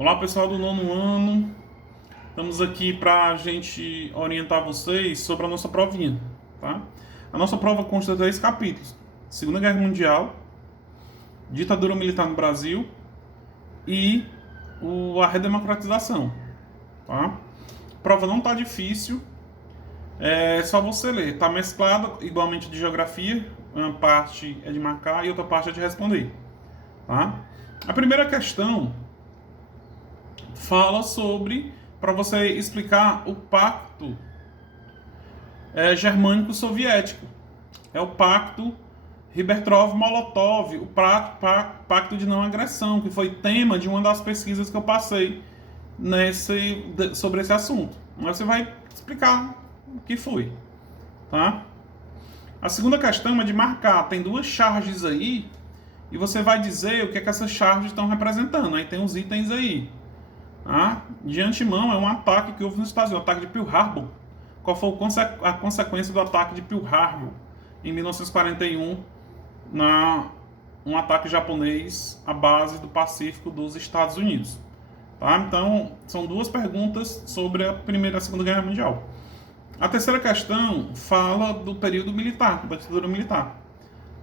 Olá pessoal do nono ano, estamos aqui para a gente orientar vocês sobre a nossa provinha, tá? A nossa prova consta de 3 capítulos: Segunda Guerra Mundial, ditadura militar no Brasil e a redemocratização, tá? A prova não tá difícil, é só você ler, tá mesclado igualmente de geografia, uma parte é de marcar e outra parte é de responder, tá? A primeira questão fala sobre, para você explicar o pacto germânico soviético. É o pacto Ribbentrop-Molotov, o pacto de não agressão, que foi tema de uma das pesquisas que eu passei sobre esse assunto. Mas você vai explicar o que foi, tá? A segunda questão é de marcar. Tem 2 charges aí e você vai dizer o que é que essas charges estão representando. Aí tem os itens aí. De antemão, é um ataque que houve nos Estados Unidos, o ataque de Pearl Harbor. Qual foi a consequência do ataque de Pearl Harbor em 1941, um ataque japonês à base do Pacífico dos Estados Unidos? Tá? Então, são 2 perguntas sobre a Primeira e a Segunda Guerra Mundial. A terceira questão fala do período militar, da ditadura militar.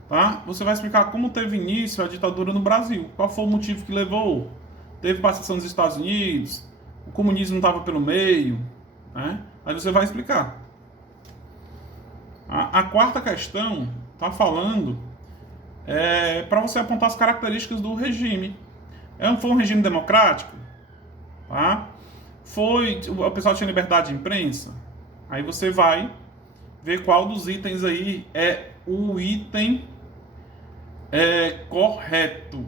Tá? Você vai explicar como teve início a ditadura no Brasil, qual foi o motivo que levou. Teve partição dos Estados Unidos, o comunismo não estava pelo meio, né? Aí você vai explicar. A quarta questão está falando para você apontar as características do regime. Foi um regime democrático? Tá? O pessoal tinha liberdade de imprensa? Aí você vai ver qual dos itens aí é o item correto.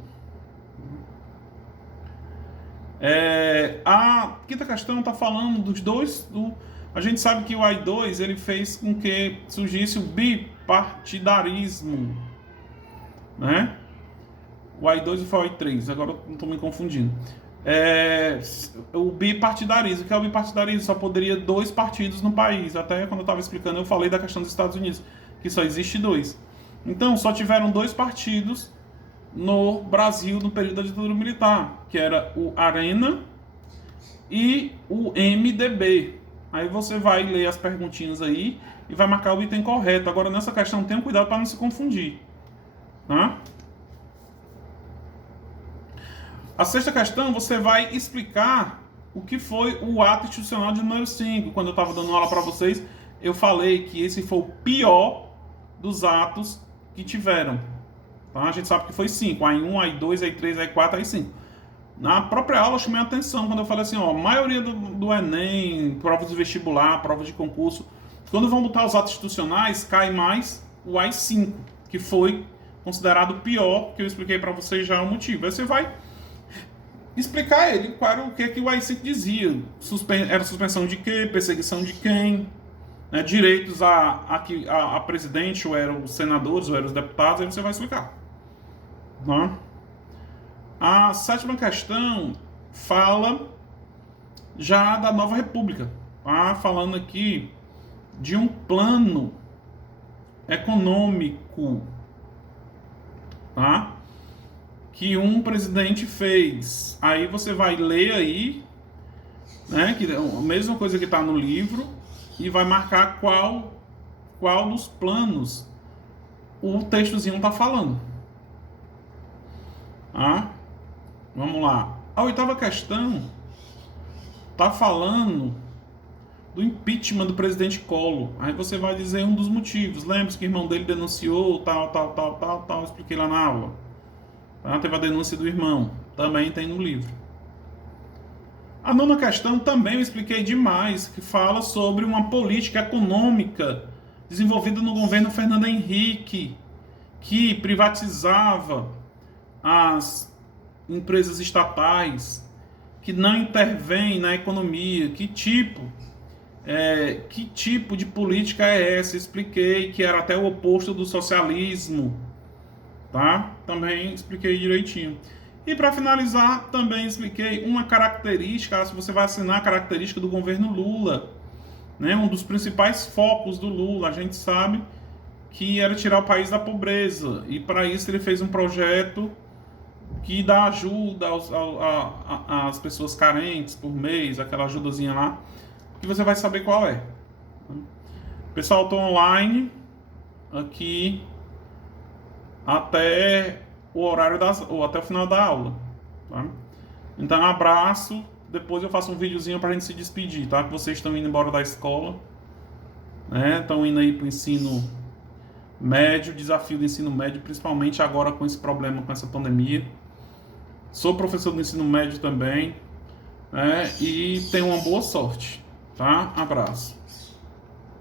A quinta questão está falando dos dois. A gente sabe que o AI-2 ele fez com que surgisse o bipartidarismo, né? O AI-2 foi o AI-3, agora eu não estou me confundindo. O bipartidarismo, que é o bipartidarismo, só poderia 2 partidos no país. Até quando eu estava explicando, eu falei da questão dos Estados Unidos, que só existe 2. Então, só tiveram 2 partidos no Brasil no período da ditadura militar, que era o Arena e o MDB. Aí você vai ler as perguntinhas aí e vai marcar o item correto. Agora, nessa questão, tenha cuidado para não se confundir, tá? A sexta questão, você vai explicar o que foi o ato institucional de número 5. Quando eu estava dando aula para vocês, eu falei que esse foi o pior dos atos que tiveram. Tá? A gente sabe que foi 5. AI-1, AI-2, AI-3, AI-4, AI-5. Na própria aula eu chamei a atenção quando eu falei assim, a maioria do Enem, provas de vestibular, provas de concurso, quando vão botar os atos institucionais, cai mais o AI-5, que foi considerado o pior, que eu expliquei para vocês já o motivo. Aí você vai explicar ele o que o AI-5 dizia. Era suspensão de quê? Perseguição de quem? Né? Direitos a presidente, ou eram os senadores, ou eram os deputados, aí você vai explicar. Não? A sétima questão fala já da nova república, falando aqui de um plano econômico, tá? Que um presidente fez. Aí você vai ler aí, né? Que é a mesma coisa que está no livro e vai marcar qual dos planos o textozinho está falando. Vamos lá. A oitava questão está falando do impeachment do presidente Collor. Aí você vai dizer um dos motivos. Lembra que o irmão dele denunciou, tal. Eu expliquei lá na aula. Teve a denúncia do irmão. Também tem no livro. A nona questão também eu expliquei demais, que fala sobre uma política econômica desenvolvida no governo Fernando Henrique, que privatizava as empresas estatais, que não intervém na economia. Que tipo de política é essa? Expliquei que era até o oposto do socialismo, tá? Também expliquei direitinho. E para finalizar, também expliquei uma característica, se você vai assinar a característica do governo Lula, né? Um dos principais focos do Lula, a gente sabe que era tirar o país da pobreza, e para isso ele fez um projeto que dá ajuda às pessoas carentes por mês, aquela ajudazinha lá, que você vai saber qual é. Pessoal, estou online aqui até o horário ou até o final da aula, tá? Então, um abraço. Depois eu faço um videozinho pra gente se despedir, tá? Que vocês estão indo embora da escola, né? Estão indo aí pro ensino médio, desafio do ensino médio, principalmente agora com esse problema, com essa pandemia. Sou professor do ensino médio também, né? E tenho uma boa sorte, tá? Abraço.